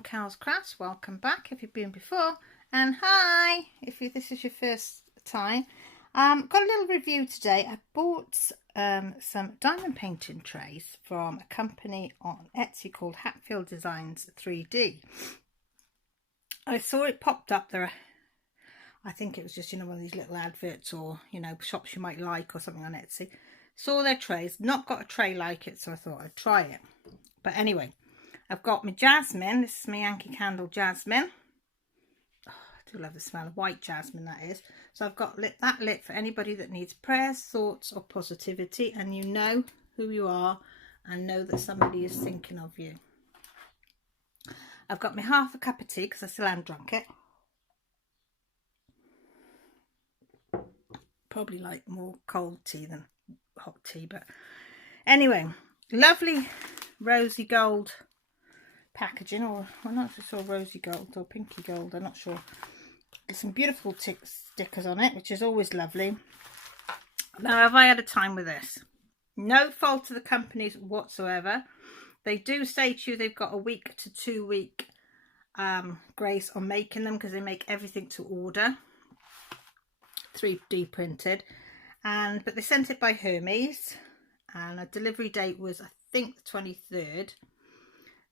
from Carol's Crafts. Welcome back if you've been before, and hi if this is your first time. Got a little review today. I bought some diamond painting trays from a company on Etsy called Hatfield Designs 3D. I saw it popped up there. I think it was just, one of these little adverts or, shops you might like or something on Etsy. Saw their trays, not got a tray like it, so I thought I'd try it. But anyway, I've got my jasmine. This is my Yankee Candle jasmine. Oh, I do love the smell of white jasmine, that is. So I've got that lit for anybody that needs prayers, thoughts or positivity, and you know who you are and know that somebody is thinking of you. I've got my half a cup of tea because I still haven't drunk it. Probably like more cold tea than hot tea, but anyway, lovely rosy gold packaging, or I'm not sure, rosy gold or pinky gold, I'm not sure. There's some beautiful stickers on it, which is always lovely. Now, have I had a time with this? No fault of the companies whatsoever. They do say to you they've got a week to 2 week grace on making them, because they make everything to order, 3D printed, but they sent it by Hermes, and a delivery date was, I think, the 23rd.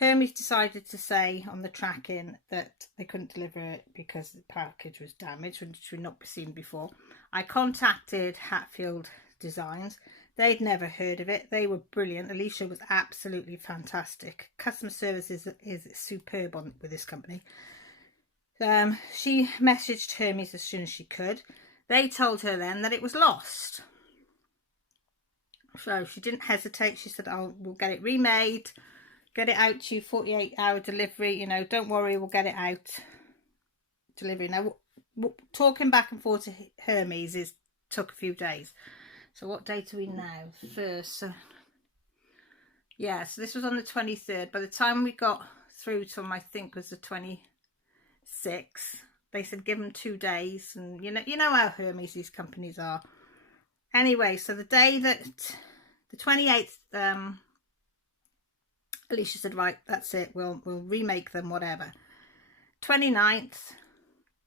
Hermes decided to say on the tracking that they couldn't deliver it because the package was damaged, which we'd not seen before. I contacted Hatfield Designs. They'd never heard of it. They were brilliant. Alisha was absolutely fantastic. Customer service is superb with this company. She messaged Hermes as soon as she could. They told her then that it was lost. So she didn't hesitate. She said, "Oh, we'll get it remade, get it out to you, 48-hour delivery. Don't worry, we'll get it out." Delivery. Now, talking back and forth to Hermes took a few days. So what date are we now? First. So this was on the 23rd. By the time we got through to them, I think was the 26th. They said give them 2 days, and you know how Hermes these companies are. Anyway, so the day that the 28th, Alisha said, right, that's it. We'll remake them, whatever. 29th,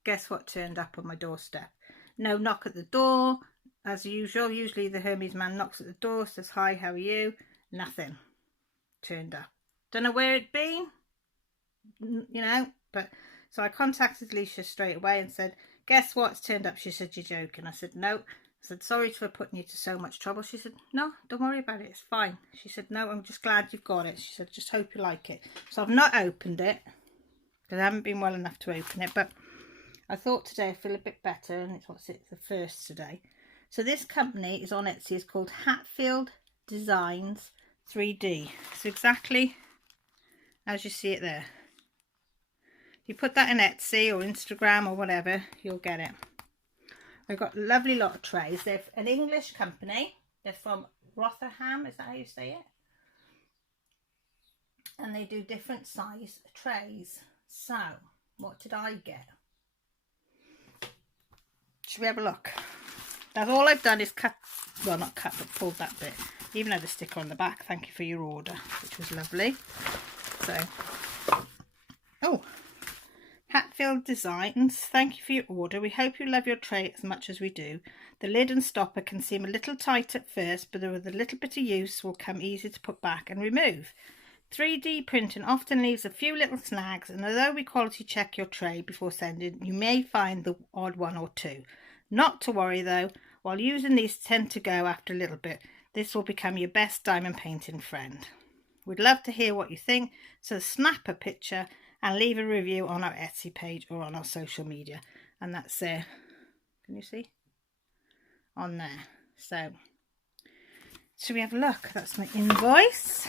guess what turned up on my doorstep? No knock at the door, as usual. Usually the Hermes man knocks at the door, says hi, how are you? Nothing turned up. Don't know where it'd been, but. So I contacted Alisha straight away and said, guess what's turned up? She said, you're joking. I said, no. I said, sorry for putting you to so much trouble. She said, no, don't worry about it. It's fine. She said, no, I'm just glad you've got it. She said, just hope you like it. So I've not opened it because I haven't been well enough to open it. But I thought today I feel a bit better, and it's the first today. So this company is on Etsy. It's called Hatfield Designs 3D. So exactly as you see it there. You put that in Etsy or Instagram or whatever, you'll get it. They've got a lovely lot of trays. They're an English company. They're from Rotherham, is that how you say it? And they do different size trays. So, what did I get? Should we have a look? That's all I've done is cut, well, not cut, but pulled that bit. Even had a sticker on the back. Thank you for your order, which was lovely. So, oh. Hatfield Designs, thank you for your order. We hope you love your tray as much as we do. The lid and stopper can seem a little tight at first, but with a little bit of use will come easy to put back and remove. 3D printing often leaves a few little snags, and although we quality check your tray before sending, you may find the odd one or two. Not to worry though, while using these tend to go after a little bit, this will become your best diamond painting friend. We'd love to hear what you think, so snap a picture and leave a review on our Etsy page or on our social media. And that's there. Can you see? On there. So, should we have a look? That's my invoice.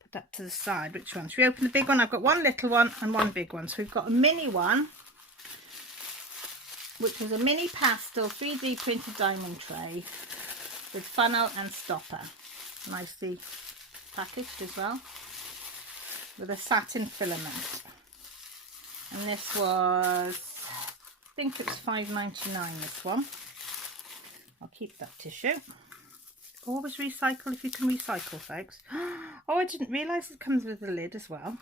Put that to the side. Which one? Should we open the big one? I've got one little one and one big one. So we've got a mini one, which is a mini pastel 3D printed diamond tray with funnel and stopper. Nicely packaged as well, with a satin filament. And this was, I think it was £5.99, this one. I'll keep that tissue. Always recycle if you can recycle, folks. Oh, I didn't realise it comes with a lid as well.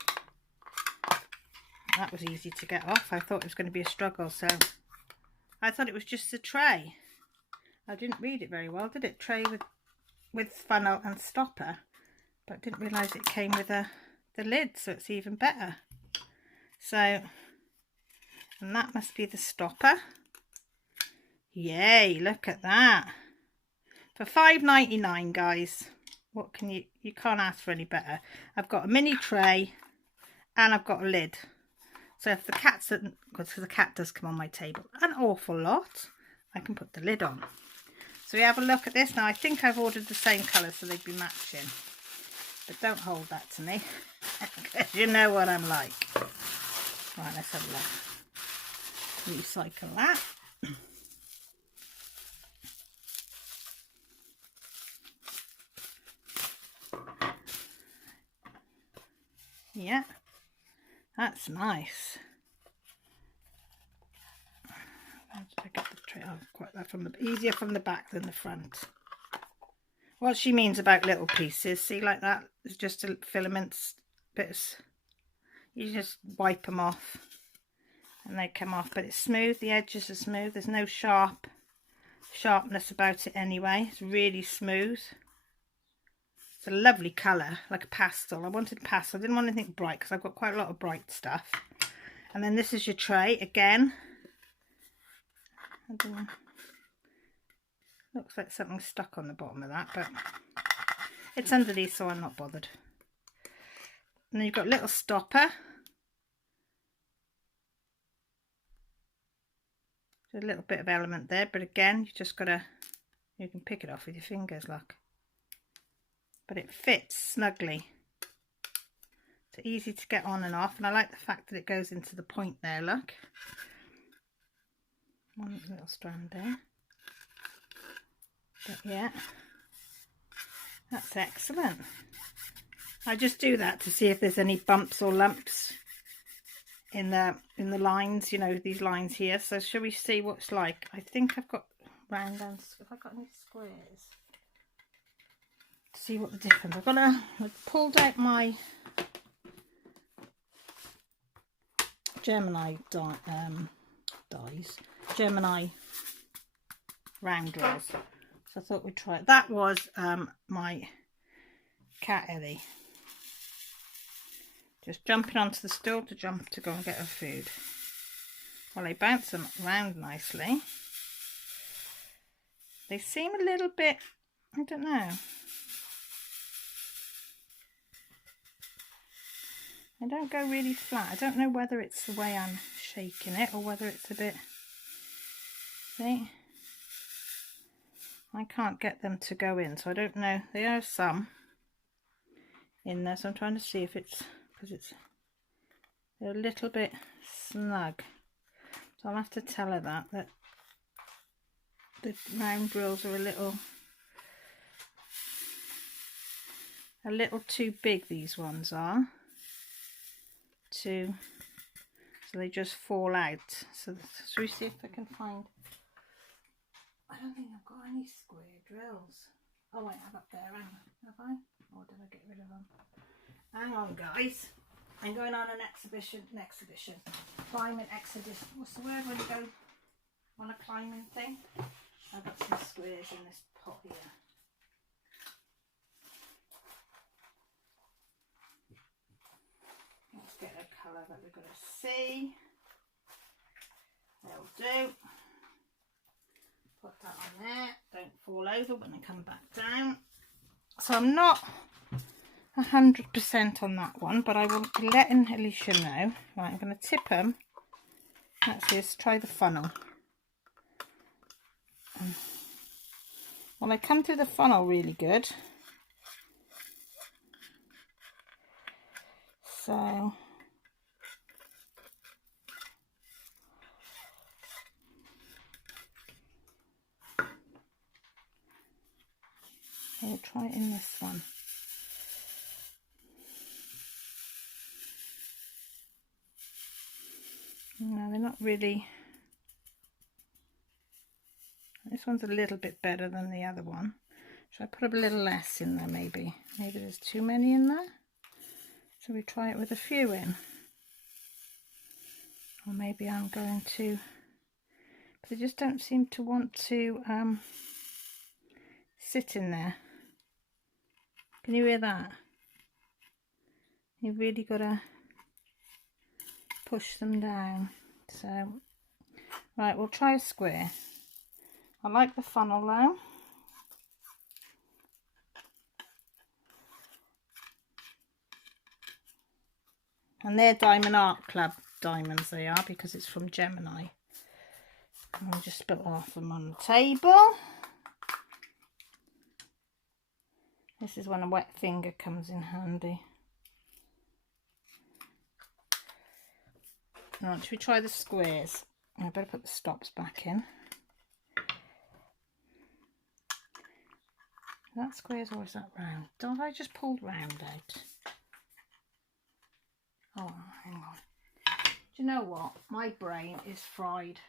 That was easy to get off. I thought it was going to be a struggle, so I thought it was just a tray. I didn't read it very well, did it? Tray with funnel and stopper, but didn't realise it came with the lid, so it's even better. So, and that must be the stopper. Yay, look at that. For $5.99, guys, what can you can't ask for any better. I've got a mini tray and I've got a lid. So if the cat's, because the cat does come on my table an awful lot, I can put the lid on. So we have a look at this. Now I think I've ordered the same colour so they'd be matching. But don't hold that to me, because you know what I'm like. Right, let's have a look. Recycle that. Yeah, that's nice. How did I get the tray? Oh, quite that from the easier from the back than the front. What she means about little pieces, see, like that, it's just a filaments bits. You just wipe them off and they come off, but it's smooth. The edges are smooth. There's no sharpness about it anyway. It's really smooth. It's a lovely colour, like a pastel. I wanted pastel. I didn't want anything bright because I've got quite a lot of bright stuff. And then this is your tray again. Looks like something stuck on the bottom of that, but it's underneath, so I'm not bothered. And then you've got a little stopper. There's a little bit of element there, but again, you just got to, you can pick it off with your fingers, look. But it fits snugly. It's easy to get on and off, and I like the fact that it goes into the point there, look. One little strand there. But yeah, that's excellent. I just do that to see if there's any bumps or lumps in the lines, you know, these lines here. So shall we see what it's like? I think I've got round and have I got any squares? See what the difference. I've pulled out my Gemini Gemini round drills. So I thought we'd try it. That was my cat Ellie. Just jumping onto the stool to go and get her food. Well, they bounce them around nicely. They seem a little bit, I don't know. They don't go really flat. I don't know whether it's the way I'm shaking it or whether it's a bit, see? I can't get them to go in, so I don't know. There are some in there, so I'm trying to see if it's, because they're a little bit snug. So I'll have to tell her that the round drills are a little too big, these ones are. So they just fall out. So shall we see if I can find, I don't think I've got any square drills. Oh, I have up there, have I? Or did I get rid of them? Hang on, guys. I'm going on an exhibition, climbing exhibition. What's the word when you go on a climbing thing? I've got some squares in this pot here. Let's get a colour that we're going to see. That'll do. Put that on there. Don't fall over when I come back down. So I'm not 100% on that one, but I will be letting Alicia know. Right, I'm going to tip them. Let's try the funnel. Well, I come through the funnel really good. So I'll try it in this one. No, they're not really. This one's a little bit better than the other one. Should I put a little less in there maybe? Maybe there's too many in there. So we try it with a few in. Or maybe I'm going to, but they just don't seem to want to sit in there. Can you hear that? You've really got to push them down. So, right, we'll try a square. I like the funnel though. And they're Diamond Art Club diamonds, they are, because it's from Gemini. And I'll just put half them on the table. This is when a wet finger comes in handy. Right, should we try the squares? I better put the stops back in. Is that squares or is that round? Don't I just pulled round out? Oh, hang on. Do you know what? My brain is fried.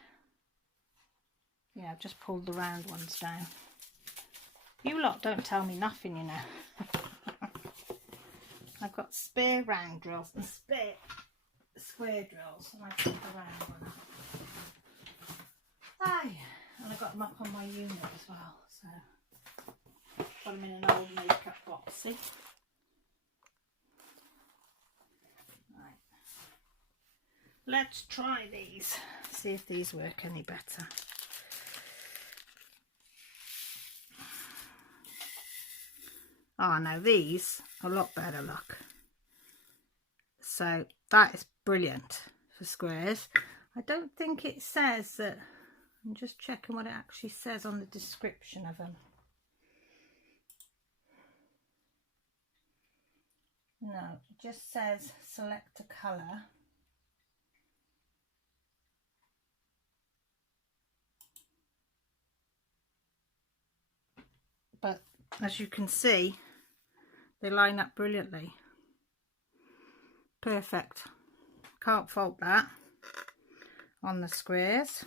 Yeah, I've just pulled the round ones down. You lot don't tell me nothing, you know. I've got spare round drills and spare square drills, and I took the round one up. Aye, and I got them up on my unit as well, so got them in an old makeup box, see? Right. Let's try these, see if these work any better. Oh, now these are a lot better, look. So that is brilliant for squares. I don't think it says that. I'm just checking what it actually says on the description of them. No, it just says select a colour. But as you can see, they line up brilliantly. Perfect. Can't fault that on the squares.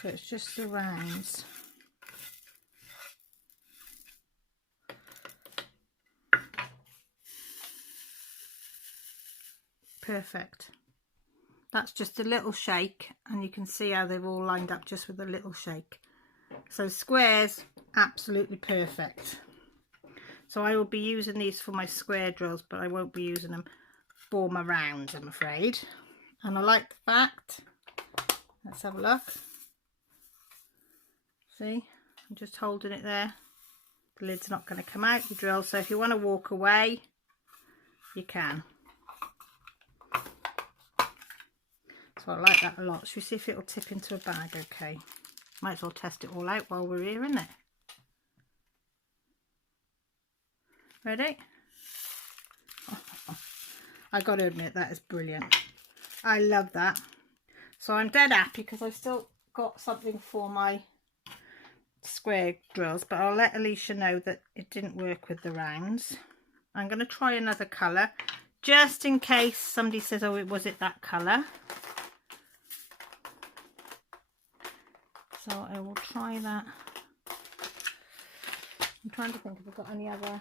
So it's just the rounds. Perfect. That's just a little shake, and you can see how they've all lined up just with a little shake. So squares, absolutely perfect. So I will be using these for my square drills, but I won't be using them for my rounds, I'm afraid. And I like the fact, let's have a look. See, I'm just holding it there. The lid's not going to come out, the drill. So if you want to walk away, you can. So I like that a lot. Should we see if it'll tip into a bag? Okay. Might as well test it all out while we're here, isn't it? Ready? I got to admit, that is brilliant. I love that. So I'm dead happy because I've still got something for my square drills, but I'll let Alisha know that it didn't work with the rounds. I'm going to try another colour just in case somebody says, oh, was it that colour? So I will try that. I'm trying to think if I've got any other.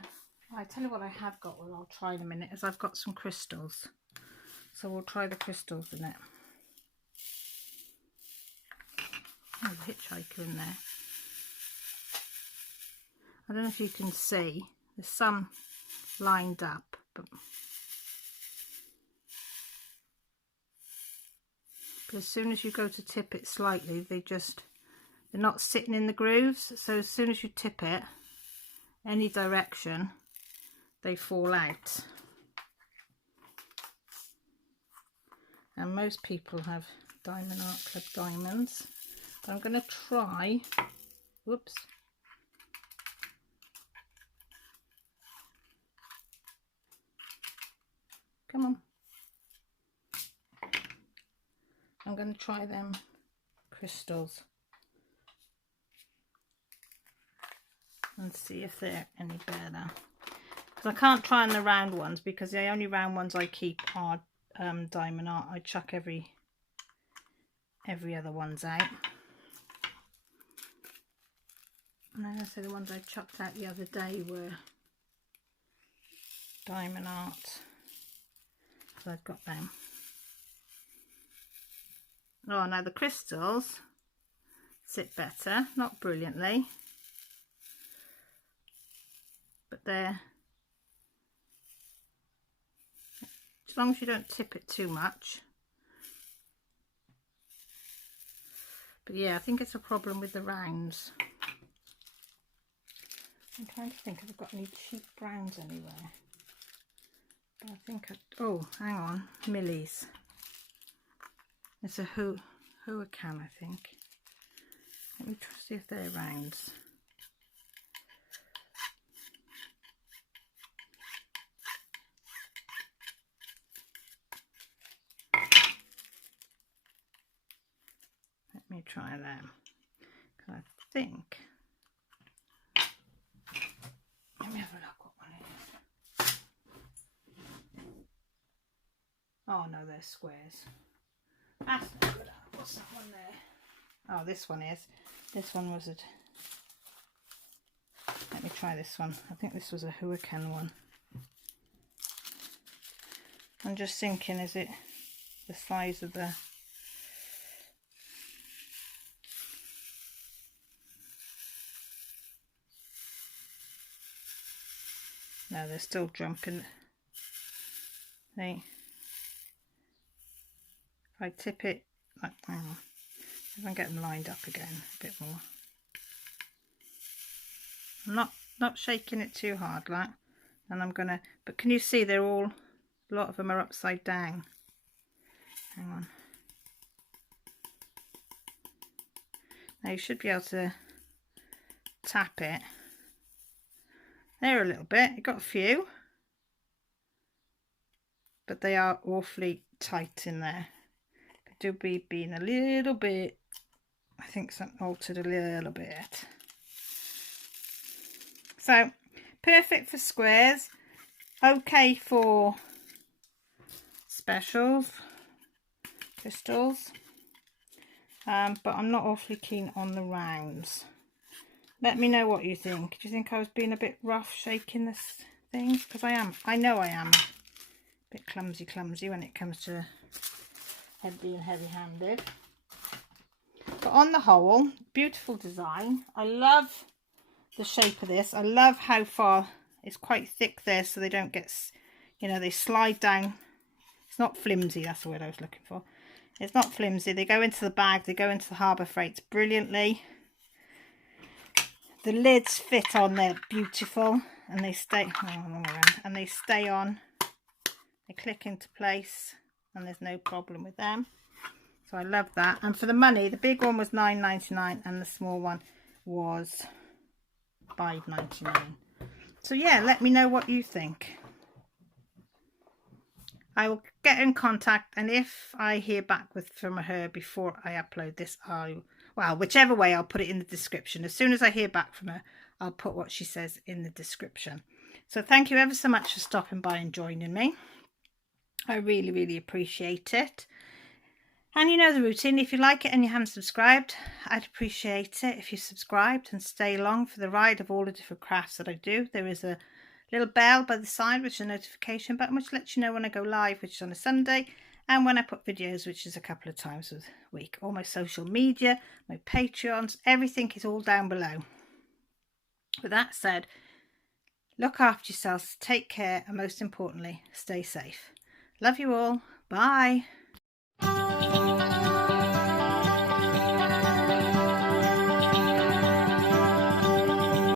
I tell you what I have got, well, I'll try in a minute, is I've got some crystals. So we'll try the crystals in it. Oh, the hitchhiker in there. I don't know if you can see, there's some lined up, but as soon as you go to tip it slightly, they're not sitting in the grooves. So as soon as you tip it any direction, they fall out. And most people have Diamond Art Club diamonds. But I'm going to try, whoops, come on. I'm going to try them crystals and see if they're any better. Because I can't try on the round ones, because the only round ones I keep are Diamond Art. I chuck every other ones out. And I'm going to say the ones I chucked out the other day were Diamond Art. So I've got them. Oh, now the crystals sit better, not brilliantly, but they're, as long as you don't tip it too much. But yeah, I think it's a problem with the rounds. I'm trying to think if I've got any cheap browns anywhere. But I think oh, hang on, Millie's. It's a Huracan, I think. Let me see if they're rounds. Let me try them. I think. Let me have a look what one it is. Oh no, they're squares. That's not good. What's that one there? Oh, this one is. This one was it. Let me try this one. I think this was a Huracan one. I'm just thinking, is it the size of the... No, they're still drunken. If I tip it, like, hang on, if I can get them lined up again a bit more. I'm not shaking it too hard, like, and I'm gonna. But can you see they're all? A lot of them are upside down. Hang on. Now you should be able to tap it. There a little bit. You got a few, but they are awfully tight in there. Could do be being a little bit. I think something altered a little bit. So perfect for squares. Okay for specials, crystals. But I'm not awfully keen on the rounds. Let me know what you think. Do you think I was being a bit rough shaking this thing? Because I am. I know I am a bit clumsy when it comes to being heavy-handed. But on the whole, beautiful design. I love the shape of this. I love how far it's quite thick there, so they don't get, you know, they slide down. It's not flimsy. That's the word I was looking for. It's not flimsy. They go into the bag. They go into the Harbour Freights brilliantly. The lids fit on there beautiful, and they stay and they stay on. They click into place, and there's no problem with them. So I love that. And for the money, the big one was £9.99 and the small one was £5.99. So yeah, let me know what you think. I will get in contact, and if I hear back from her before I upload this, well, whichever way, I'll put it in the description. As soon as I hear back from her, I'll put what she says in the description. So thank you ever so much for stopping by and joining me. I really, really appreciate it. And you know the routine. If you like it and you haven't subscribed, I'd appreciate it if you subscribed and stay along for the ride of all the different crafts that I do. There is a little bell by the side, which is a notification button, which lets you know when I go live, which is on a Sunday, and when I put videos, which is a couple of times a week. All my social media, my Patreons, everything is all down below. With that said, look after yourselves, take care, and most importantly, stay safe. Love you all. Bye.